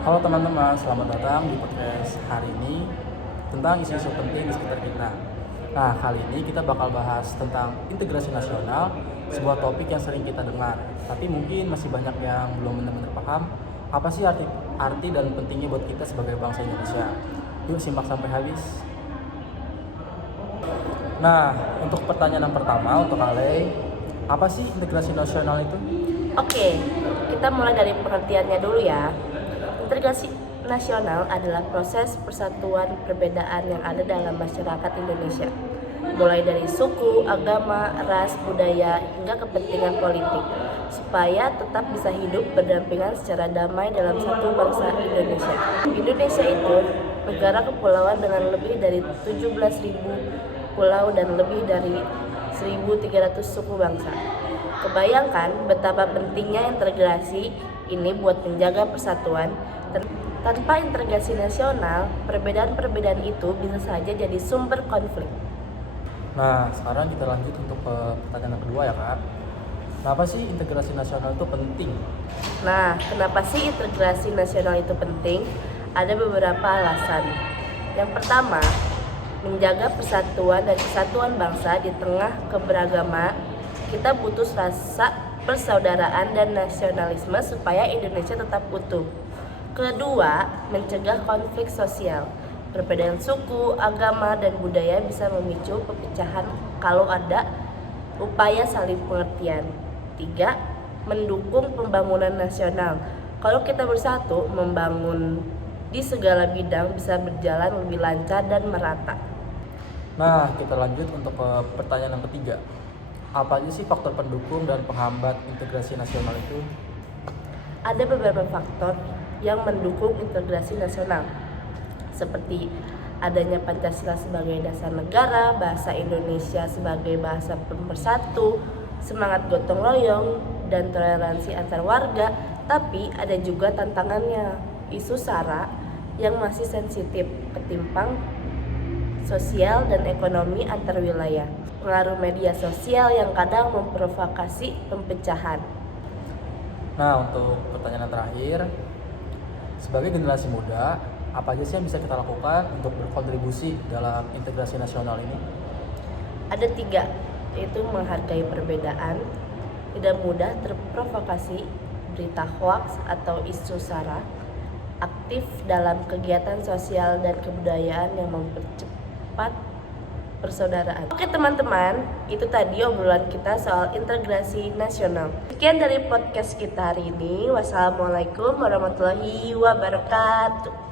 Halo teman-teman, selamat datang di podcast hari ini tentang isu-isu penting di sekitar kita. Nah, kali ini kita bakal bahas tentang integrasi nasional, sebuah topik yang sering kita dengar, tapi mungkin masih banyak yang belum benar-benar paham apa sih arti dan pentingnya buat kita sebagai bangsa Indonesia. Yuk simak sampai habis. Nah, untuk pertanyaan yang pertama untuk Ale, apa sih integrasi nasional itu? Oke, kita mulai dari pengertiannya dulu ya. Integrasi nasional adalah proses persatuan perbedaan yang ada dalam masyarakat Indonesia, mulai dari suku, agama, ras, budaya, hingga kepentingan politik, supaya tetap bisa hidup berdampingan secara damai dalam satu bangsa Indonesia. Indonesia itu negara kepulauan dengan lebih dari 17.000 pulau dan lebih dari 1.300 suku bangsa. Kebayangkan betapa pentingnya integrasi ini buat menjaga persatuan. Tanpa integrasi nasional, perbedaan-perbedaan itu bisa saja jadi sumber konflik. Nah, sekarang kita lanjut untuk pertanyaan yang kedua ya Kak. Kenapa sih integrasi nasional itu penting? Nah, kenapa sih integrasi nasional itu penting? Ada beberapa alasan. Yang pertama, menjaga persatuan dan kesatuan bangsa di tengah keberagaman. Kita butuh rasa persaudaraan dan nasionalisme supaya Indonesia tetap utuh. Kedua, mencegah konflik sosial. Perbedaan suku, agama, dan budaya bisa memicu perpecahan kalau ada upaya saling pengertian. Tiga, mendukung pembangunan nasional. Kalau kita bersatu, membangun di segala bidang bisa berjalan lebih lancar dan merata. Nah, kita lanjut untuk pertanyaan yang ketiga. Apa aja sih faktor pendukung dan penghambat integrasi nasional itu? Ada beberapa faktor yang mendukung integrasi nasional, seperti adanya Pancasila sebagai dasar negara, bahasa Indonesia sebagai bahasa pemersatu, semangat gotong royong, dan toleransi antar warga. Tapi ada juga tantangannya, isu SARA yang masih sensitif, ketimpang sosial dan ekonomi antar wilayah, pengaruh media sosial yang kadang memprovokasi perpecahan. Nah, untuk pertanyaan yang terakhir, sebagai generasi muda, apa aja sih yang bisa kita lakukan untuk berkontribusi dalam integrasi nasional ini? Ada tiga, yaitu menghargai perbedaan, tidak mudah terprovokasi berita hoaks atau isu SARA, aktif dalam kegiatan sosial dan kebudayaan yang mempercepat persaudaraan. Oke teman-teman, itu tadi obrolan kita soal integrasi nasional. Sekian dari podcast kita hari ini. Wassalamualaikum warahmatullahi wabarakatuh.